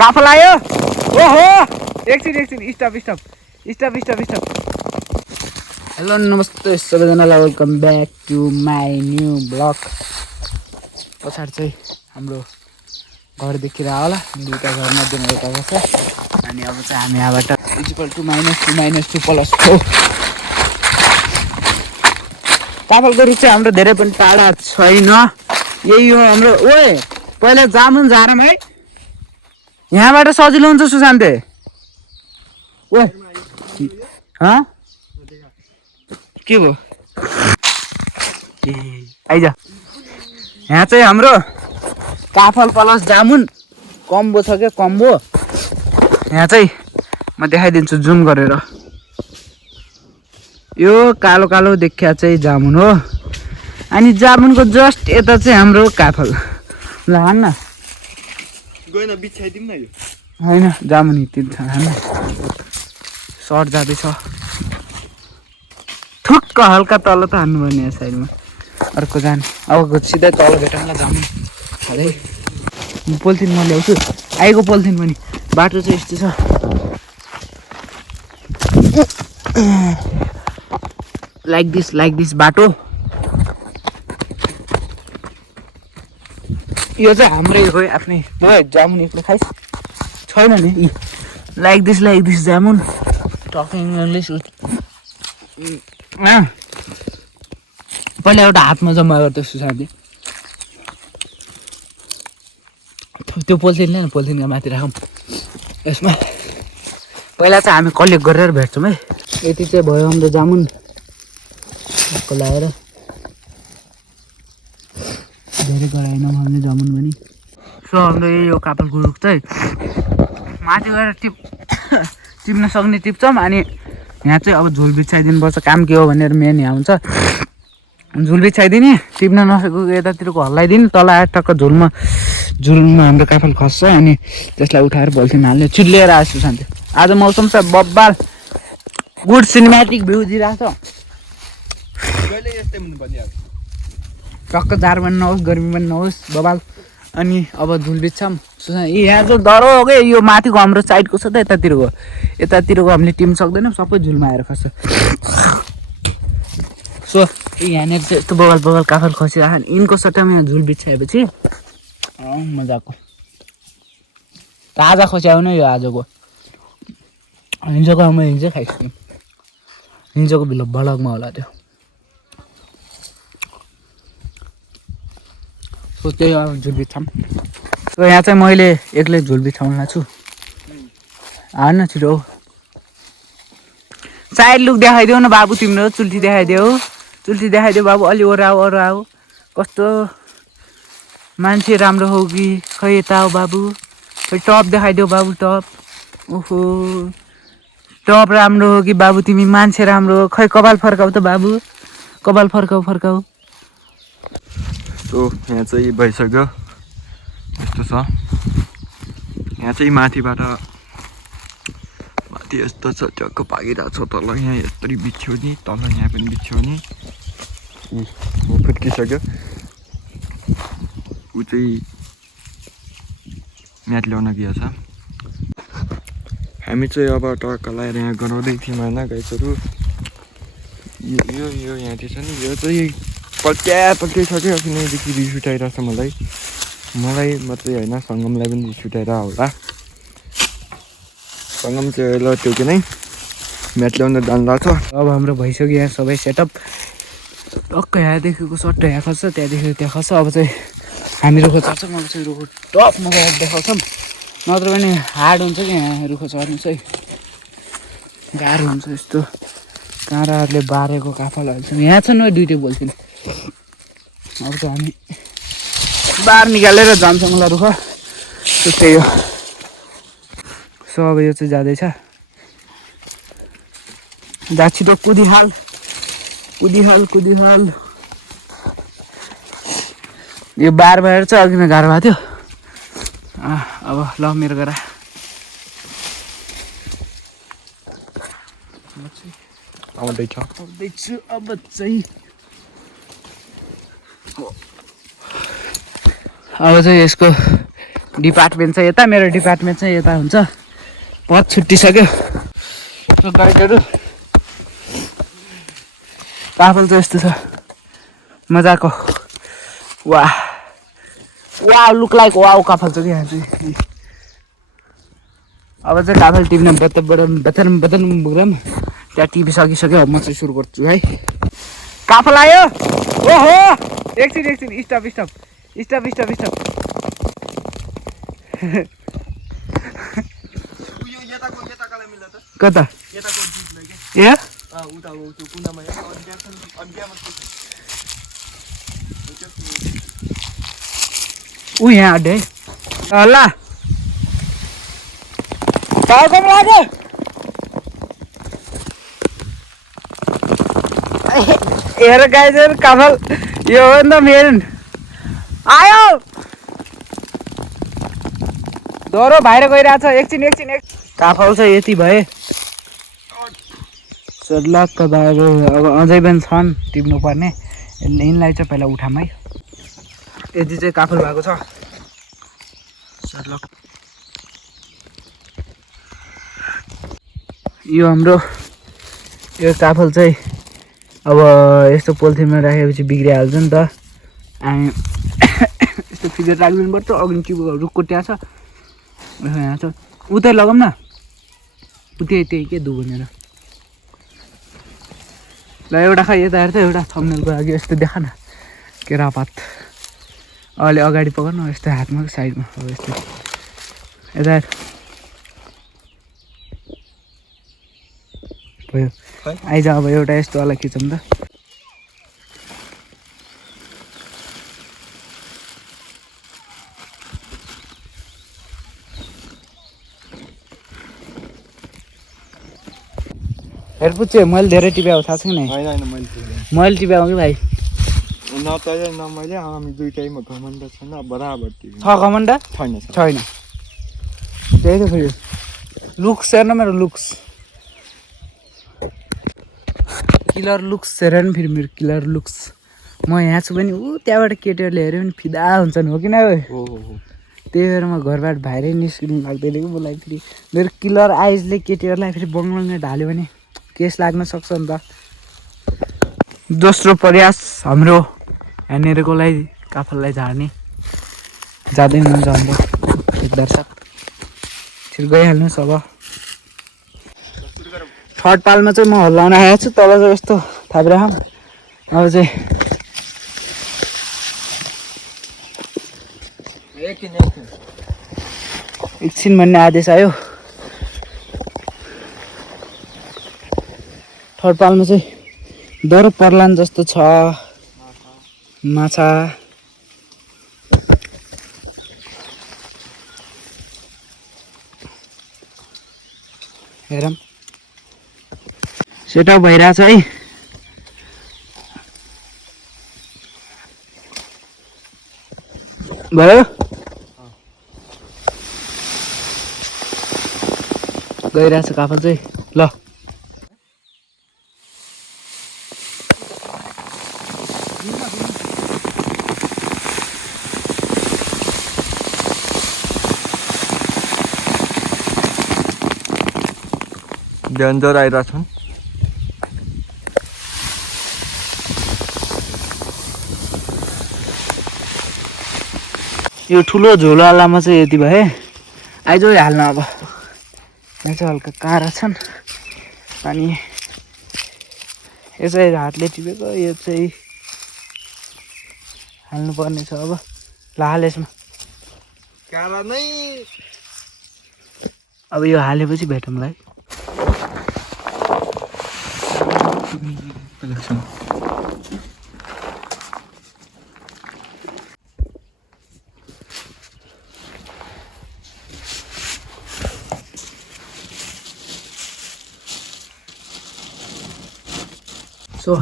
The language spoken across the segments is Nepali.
काफल आयो ओहो एकछिन स्टप हेलो नमस्ते सबैजनालाई welcome back to my new blog पछाडि चाहिँ हाम्रो घर देखिरह होला दुईटा घर मध्येमा एउटा घर छ अनि अब चाहिँ हामी यहाँबाट -2 +2 काफलको रुख चाहिँ हाम्रो धेरै पनि टाढा छैन यही हो हाम्रो ओए पहिला जामुन झारम है यहाँबाट सजिलो हुन्छ सुशान्ते ओए के भयो आइज यहाँ चाहिँ हाम्रो काफल प्लस जामुन कम्बो छ क्या कम्बो यहाँ चाहिँ म देखाइदिन्छु जुम गरेर यो कालो कालो देखिया चाहिँ जामुन हो अनि जामुनको जस्ट यता चाहिँ हाम्रो काफल ल हान्न गएन बिछाइदिउँ न यो होइन जामुन हिँड्छ हान्न सर्ट जाँदैछ ठुक्क हल्का तल त हान्नु पर्ने यहाँ साइडमा अर्को जाने अब सिधै तल भेटौँला जामुन है पोलिथिन म ल्याउँछु आएको पोलिथिन पनि बाटो चाहिँ यस्तो छ लाइक दिस बाटो यो चाहिँ हाम्रै हो आफ्नै हो जामुन एक्लै खाइस छैन नि like this jamun talking English पहिला एउटा हातमा जम्मा गर्थ्यो सुशान्ति त्यो पोलिथिन ल्याएन पोलिथिनको माथि राखौँ यसमा पहिला चाहिँ हामी कलेक्ट गरेर भेट्छौँ है यति चाहिँ भयो हाम्रो जामुन लाएर धेरै गराएनौँ हामीले जामुन पनि सो हाम्रो यो काफलको रुख चाहिँ माथि गएर टिप्न सक्ने टिप्छौँ अनि यहाँ चाहिँ अब झुल बिछाइदिनुपर्छ काम के हो भनेर मेन यहाँ हुन्छ झुल बिछाइदिने टिप्न नसकेको यतातिरको हल्लाइदिने तल आएर टक्क झुलमा हाम्रो काफल खस्छ अनि त्यसलाई उठाएर पोलिथिन हाल्ने चिल्लिएर आएछु शान्ति आज मौसम चाहिँ बब्बाल गुड सिनेमेटिक भ्यू दिइरहेको छ टक्क जाडो पनि नहोस् गर्मी पनि नहोस् बबाल अनि अब झुल बिच्छौँ यहाँ चाहिँ डह्रो हो क्या यो माथिको हाम्रो साइडको छ त यतातिरको हामीले टिप्न सक्दैनौँ सबै झुलमा आएर खस्छ सो यहाँनिर चाहिँ यस्तो बगल काफल खसिरहेको यिनको सट्टामा यहाँ झुल बिछाएपछि मजाको ताजा खस्याउ नै यो आजको हिजोको म हिजो खाइसकेँ हिजोको भिलो बलगमा होला त्यो सो त्यही अब झुल बिछाउँ सो यहाँ चाहिँ मैले एक्लै झुल बिछाउन लाग्छु हाल्न छिटो साइड लुक देखाइदेऊ न बाबु तिम्रो चुल्ठी देखाइदेऊ बाबु अलि ओराऊ कस्तो मान्छे राम्रो हो कि खै यता हो बाबु खै टप देखाइदेऊ बाबु टप ओहो टप राम्रो हो कि बाबु तिमी मान्छे राम्रो हो खै कपाल फर्काऊ त बाबु कपाल फर्काऊ सो यहाँ चाहिँ भइसक्यो यस्तो छ यहाँ चाहिँ माथि यस्तो छ ट्याक्क पाकिरहेको छ तल यहाँ यस्तरी बिछ्यो नि तल यहाँ पनि बिछ्यो नि फुत्किसक्यो ऊ चाहिँ म्याट ल्याउन गएको छ हामी चाहिँ अब टक्क लगाएर यहाँ गराउँदै थियौँ होइन गाइसहरू यो यहाँ छ नि यो चाहिँ पल्ट्याइ छ क्या किनदेखि रिस उठाइरहेको छ मलाई मात्रै होइन सङ्गमलाई पनि रिस उठाएर होला सङ्गम चाहिँ ल त्यो कि नै म्याट ल्याउन जान्ला छ अब हाम्रो भइसक्यो यहाँ सबै सेटअप टक्क यहाँदेखिको सट्ट यहाँ खस्छ त्यहाँदेखि त्यहाँ खस्छ अब चाहिँ हामी रुखो चढ्छौँ अब चाहिँ रुखो टपमा गएर देखाउँछौँ नत्र पनि हार्ड हुन्छ कि यहाँ रुखो चढ्नु चाहिँ गाह्रो हुन्छ यस्तो काँडाहरूले बारेको काफल हाल्छौँ यहाँ छ न दुइटै बोल्छौँ अब चाहिँ हामी बार निकालेर जान्छौँ ल रुख त्यस्तै हो सो अब यो चाहिँ जाँदैछ जा छिटो कुदिहाल यो बार भएर चाहिँ अघि नै गाह्रो भएको थियो अब ल मेरो गरा आउँदैछु अब चाहिँ यसको डिपार्टमेन्ट चाहिँ यता, मेरो डिपार्टमेन्ट चाहिँ यता हुन्छ। पद छुट्टिसक्यो गाइडहरू। काफल चाहिँ यस्तो छ मजाको। वाह वाह लुक लाइक वाउ काफल चाहिँ यहाँ चाहिँ। अब चाहिँ काफल टिप्न बदन पुग्छौँ। त्यहाँ टिभी सकिसक्यो। अब म चाहिँ सुरु गर्छु है। काफल आयो। ओहो एकछिन स्टप। कता ए ऊ यहाँ अड्डे है ल कम लाग्यो। हेर गाइजहरु काफल यो हो नि त मेन आयो। दोहोरो बाहिर गइरहेछ। एकछिन काफल चाहिँ यति भए सर्लक्क बाहिर। अब अझै पनि छन् टिप्नुपर्ने। यिनलाई चाहिँ पहिला उठाम है। यति चाहिँ काफल भएको छ सर्लक्क। यो हाम्रो यो काफल चाहिँ अब यस्तो पोलिथिनमा राखेपछि बिग्रिहाल्छ नि त। अनि यस्तो फिगर राखिदिनु पर्छ। अघि टिपेको रुखको त्यहाँ छ यहाँ छ। उतै लगाऊँ न त्यही के दु भनेर। ल एउटा खै यता हेर्छ एउटा थम्बनेलको लागि यस्तो देखा न केरापात। अहिले अगाडि पकड्नु यस्तो हातमा साइडमा अब यस्तो यता हेर भयो। आइज अब एउटा यस्तो वाला खिचौँ त। हेर पुच्छे मैले धेरै टिप्याएको थाहा छैन। मैले टिप्याएको कि भाइ न तैँले न मैले हामी दुइटैमा घमण्ड छैन बराबर टिप्यो। छ घमण्ड छैन। त्यही त फेरि लुक्स हेर्न मेरो लुक्स किलर लुक्स हेर नि फेरि मेरो किलर लुक्स। म यहाँ छु पनि ऊ त्यहाँबाट केटीहरूले हेऱ्यो भने फिदा हुन्छन् हो कि न। त्यही भएर म घरबाट बाहिरै निस्किनु लाग्दैन कि मलाई। फेरि मेरो किलर आइजले केटीहरूलाई फेरि बङ्गलमा ढाल्यो भने केस लाग्न सक्छ नि त। दोस्रो प्रयास हाम्रो यहाँनिरकोलाई काफललाई झार्ने जाँदैन हुन्छ हाम्रो एक दर्शक। फेरि गइहाल्नुहोस्। अब थर्ड पालमा चाहिँ म हल्लाउन आएको छु। तल चाहिँ यस्तो थापिराखौँ। अब चाहिँ एकछिन भन्ने आदेश आयो। थर्ड पालमा चाहिँ डर पर्लान जस्तो छ माछा। हेरौँ सेटअप भइरहेछ है। भयो गइरहेछ काफल चाहिँ। ल डेन्जर आइरहेछन्। यो ठुलो झोलावालामा चाहिँ यति भए आइज हाल्न। अब यहाँ चाहिँ हल्का काँडा छन् अनि यो चाहिँ हातले टिपेको यो चाहिँ हाल्नुपर्ने छ। अब ल हाल यसमा काँडा नै। अब यो हालेपछि भेटौँला है। सो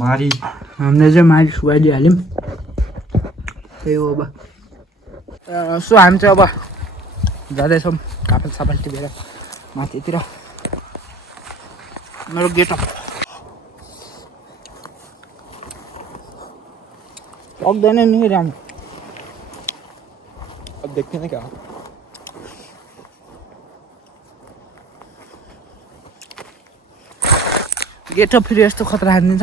मारी हामीले चाहिँ मारी सुकाइदिइहाल्यौँ। त्यही हो अब। सो हामी चाहिँ अब जाँदैछौँ काफल साफल टिपेर माथितिर। मेरो गेटअप सक्दैन नि राम्रो। देखेन क्या गेट फेरि यस्तो खतरा हानिदिन्छ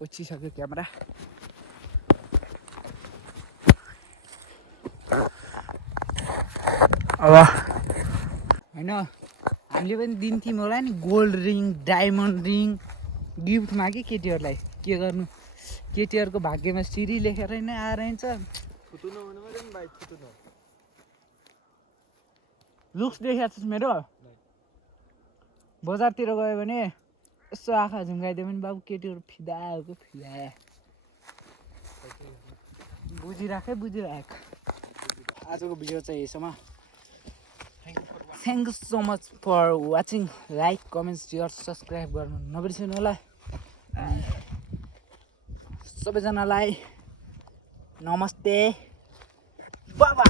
पछिसक्यो क्यामेरा अब होइन हामीले पनि दिन्थ्यौँ होला नि गोल्ड रिङ डायमन्ड रिङ गिफ्टमा कि केटीहरूलाई के गर्नु केटीहरूको भाग्यमा सिरी लेखेर नै आएर हिँड्छ लुक्स देखेको छस् मेरो बजारतिर गयो भने यसो आँखा झुङ्गाइदियो भने बाबु केटीहरू फिदा हो फिदा बुझिराख आजको भिडियो चाहिँ यसमा thank you so much for watching like comments share subscribe गर्नु नबिर्सिनु होला सबैजनालाई नमस्ते बाबा